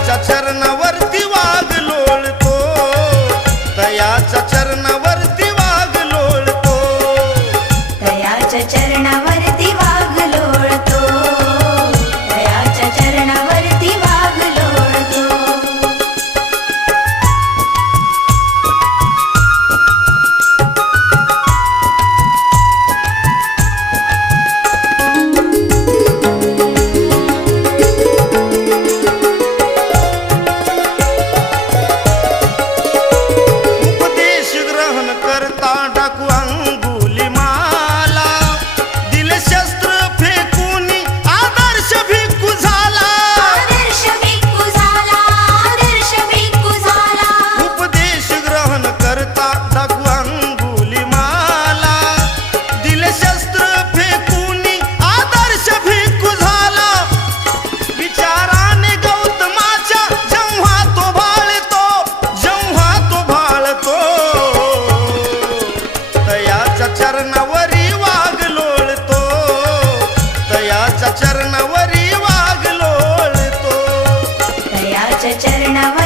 तयाच्या चरणावरती वाघ लोळतो, तयाच्या चरणावरती वाघ लोळतो, तयाच्या चरणावरती वाघ लोळतो, तयाच्या चरणावरती वाघ लोळतो. उपदेश ग्रहण करता डाकू अंगुलिमाला, दिल शस्त्र फेकून आदर्श भिक्खू झाला, आदर्श भिक्खू झाला, आदर्श भिक्खू झाला. उपदेश ग्रहण करता डाकू अंगुलिमाला, दिल शस्त्र फेकून आदर्श भिक्खू झाला. विचाराने गौतमाच्या जेव्हा तो भाळतो, जेव्हा तो भाळतो, तयाच्या चरणावरी वाघ लोळतो, तयाच्या चरणावरी वाघ लोळतो. तयाच्या चरणावर